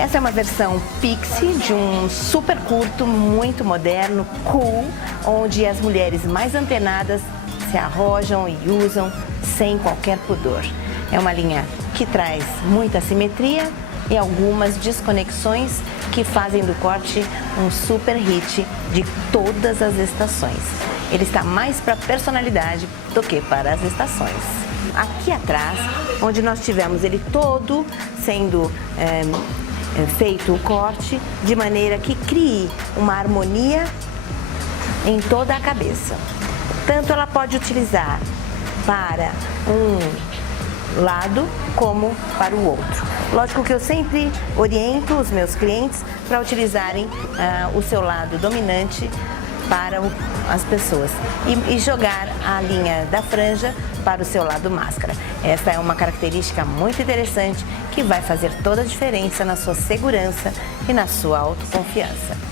Essa é uma versão Pixie de um super curto, muito moderno, cool, onde as mulheres mais antenadas se arrojam e usam sem qualquer pudor. É uma linha que traz muita simetria e algumas desconexões que fazem do corte um super hit de todas as estações. Ele está mais para personalidade do que para as estações. Aqui atrás, onde nós tivemos ele todo sendo feito o corte de maneira que crie uma harmonia em toda a cabeça. Tanto ela pode utilizar para um lado como para o outro. Lógico que eu sempre oriento os meus clientes para utilizarem o seu lado dominante para as pessoas e jogar a linha da franja para o seu lado máscara. Essa é uma característica muito interessante que vai fazer toda a diferença na sua segurança e na sua autoconfiança.